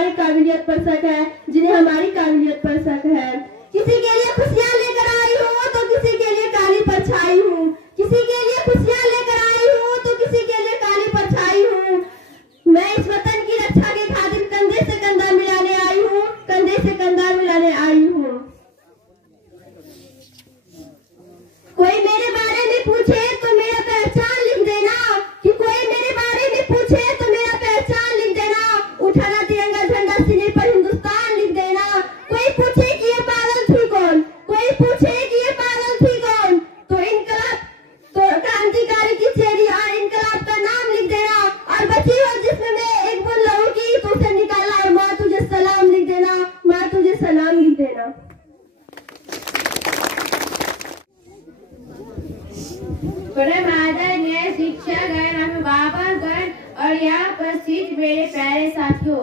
हमारी काबिलियत पर शक है, जिन्हें हमारी काबिलियत पर शक है। किसी के लिए खुशियां लेकर आई हूँ तो किसी के लिए काली परछाई हूँ, किसी के लिए खुशियां लेकर आई हूँ तो किसी के लिए काली परछाई हूँ। मैं इस वतन की रक्षा के खातिर कंधे से कंधा मिलाने आई हूँ, कंधे से कंधा मिलाने आई हूँ। कोई मेरे बारे में पूछे तो मेरा पहचान लिख देना, कि कोई मेरे बारे में पूछे तो मेरा पहचान लिख देना। उठाना तिरंगा झंडा सीने पर हिंदुस्तान लिख देना। कोई पूछे कि ये पागल थी कौन, कोई पूछे कि ये पागल थी कौन, तो इनकलाब तो क्रांतिकारी की चेहरी और इनकलाब का नाम लिख देना। और बची हो जिसमें मैं एक बूंद लहू की तो उसे निकाला और माँ तुझे सलाम लिख देना, माँ तुझे सलाम लिख देना। परम आदरणीय शिक्षकगण, अभिभावकगण और यहाँ पर सीट मेरे प्यारे साथियों,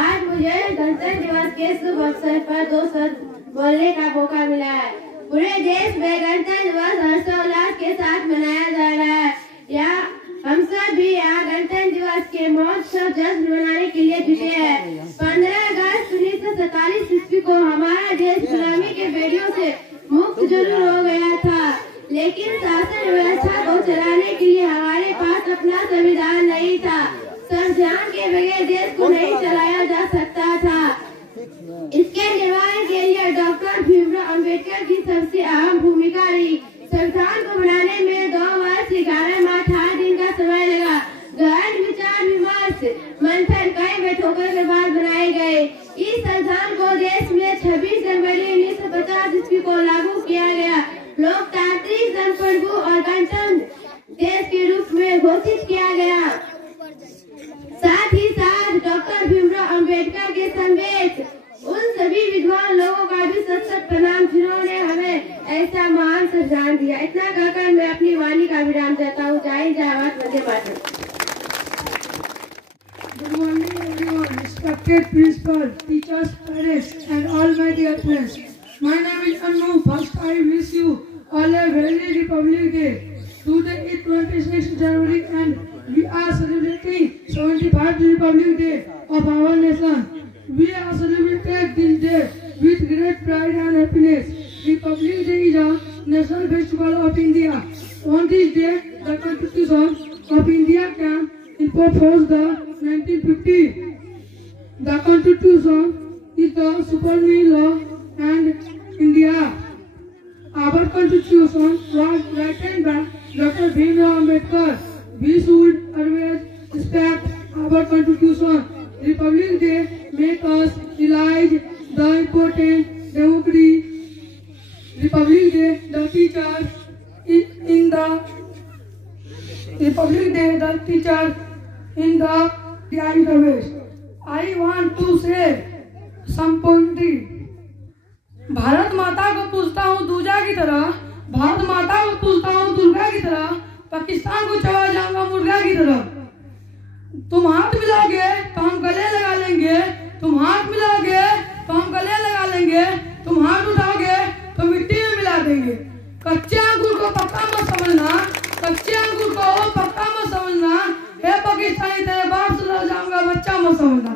आज मुझे गणतंत्र दिवस के शुभ अवसर पर 2 शब्द बोलने का मौका मिला है। पूरे देश में गणतंत्र दिवस हर्षोल्लास के साथ मनाया जा रहा है। यहाँ हम सब भी यहाँ गणतंत्र दिवस के महोत्सव जश्न मनाने के लिए जुटे हैं। 15 अगस्त 1947 ईस्वी को हमारा देश गुलामी के बेड़ियों से मुक्त जरूर हो गया था, लेकिन शासन व्यवस्था को चलाने के लिए हमारे पास अपना संविधान नहीं था। संविधान के बगैर देश को नहीं चलाया जा सकता था। इसके निर्माण के लिए डॉक्टर भीमराव अंबेडकर की सबसे अहम भूमिका रही। संविधान को बनाने में 2 वर्ष 11 माह 18 दिन का समय लगा। गहन विचार विमर्श मंथन कई बैठकों के बाद बनाए गए। इस संविधान को देश में 26 जनवरी 1950 ईस्वी को लागू किया गया। लोकतांत्रिक संप्रभु और गणतंत्र देश के रूप में घोषित किया गया। साथ ही साथ डॉक्टर भीमराव अंबेडकर के समेत उन सभी विद्वान लोगों का भी सशक्त प्रणाम जिन्होंने हमें ऐसा महान संविधान दिया। इतना कहकर मैं अपनी वाणी का विराम देता हूँ। जय हिंद, जय Bharat, Vande Mataram. Good morning everyone, respected principal, teachers, parents and all my dear friends. My name is Anu. First I wish you all a very Republic Day. Today is 26th January and we are celebrating 75th Republic Day of our nation. We are celebrating this day with great pride and happiness. Republic Day is a national festival of India. On this day, the Constitution of India came into force the 1950. The Constitution is the supreme law and India. Our Constitution was written by Dr. Bhimrao Ambedkar. We should always respect our Constitution. Republic Day make us realize the important democracy. Republic Day, the teachers in the Republic Day, the teachers in the West. I want to say some poetry. Bharat माता को पूछता हूँ दूजा की तरह, भारत माता को पूछता हूँ दुर्गा की तरह, पाकिस्तान को चला जाऊंगा मुर्गा की तरह। तुम हाथ मिलाओगे तो हम गले लगा लेंगे, तुम हाथ मिलाओगे तो हम गले लगा लेंगे, तुम हाथ उठाओगे तो मिट्टी में मिला देंगे। कच्चे अंगूर को पक्का मत समझना, कच्चे अंगूर को पक्का मत समझना। हे पाकिस्तानी तेरे बाप से लड़ जाऊंगा, बच्चा मत समझना।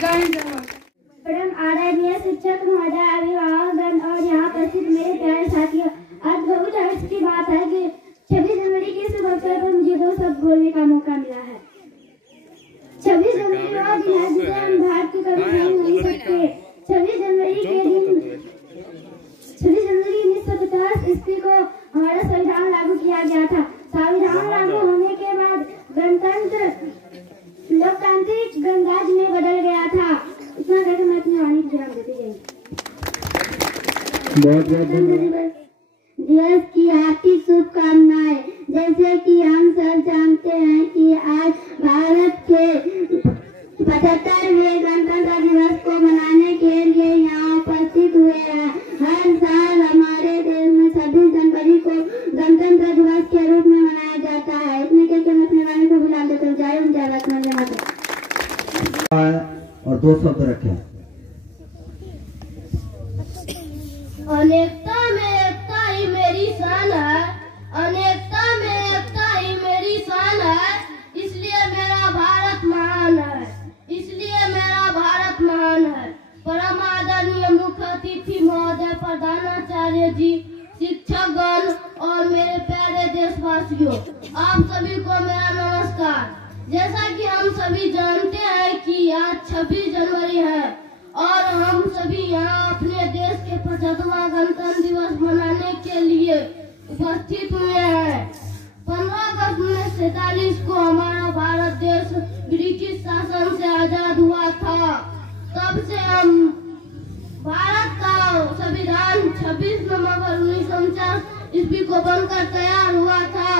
जय हिंद, जय भारत। परम आदरणीय शिक्षक महोदय, अभिभावकगण और यहाँ उपस्थित मेरे प्यारे साथियों, आज बहुत हर्ष की बात है कि 26 जनवरी के शुभ अवसर पर मुझे 2 शब्द बोलने का मौका मिला है। 26 जनवरी वो दिन है जिसे हम भारत की कभी भूल नहीं सकते। 26 जनवरी के दिन 26 जनवरी 1950 ईस्वी को हमारा संविधान लागू किया गया था। संविधान लागू होने के बाद गणतंत्र लोकतांत्रिक गणराज्य में बदल गया था। इतना कहकर मैं अपनी वाणी को विराम देती हूँ। दिवस की हार्दिक शुभकामनाएं। जैसे कि हम सब जानते हैं कि आज भारत के 75वें गणतंत्र दिवस को मनाने के लिए यहाँ उपस्थित हुए हैं। हर साल हमारे देश में 26 जनवरी को गणतंत्र दिवस के रूप में मनाया जाता है। इतने कहकर मैं अपनी वाणी को विराम देती हूँ। जय हिंद, जय भारत, वंदे मातरम। और 2 शब्द रखें। अनेकता में एकता ही मेरी शान है, अनेकता में एकता ही मेरी शान है, इसलिए मेरा भारत महान है, इसलिए मेरा संविधान है। परम आदरणीय मुख्य अतिथि महोदय, प्रधानाचार्य जी, शिक्षकगण और मेरे प्यारे देशवासियों, आप सभी को मेरा नमस्कार। जैसा कि हम सभी जानते हैं कि आज 26 जनवरी है और हम सभी यहाँ अपने देश के 75वां गणतंत्र दिवस मनाने के लिए उपस्थित हुए हैं। 15 अगस्त 1947 को हमारा भारत देश ब्रिटिश शासन से आजाद हुआ था। तब से हम भारत का संविधान 26 नवंबर 1949 ईस्वी को बनकर तैयार हुआ था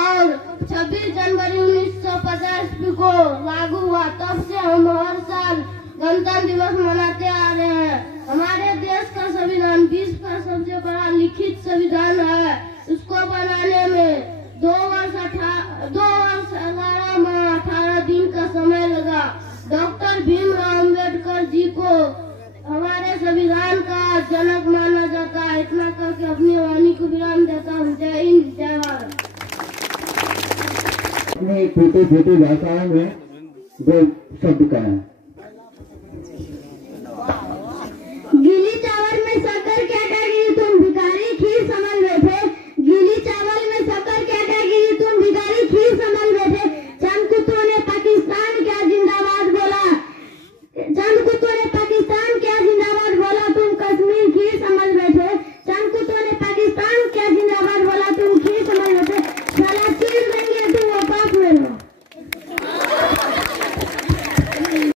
और 26 जनवरी 1950 ईस्वी को लागू हुआ। तब से हम हर साल गणतंत्र दिवस मनाते आ रहे हैं। हमारे देश का संविधान विश्व का सबसे बड़ा लिखित संविधान है। उसको बनाने में 2 वर्ष 11 माह 18 दिन का समय लगा। डॉक्टर भीमराव अम्बेडकर जी को हमारे संविधान का जनक माना जाता है। इतना करके अपनी वाणी को विराम देता हूँ। जय हिंद, जय भारत। अपने छोटे छोटे भाषाओं में 2 शब्द कहें।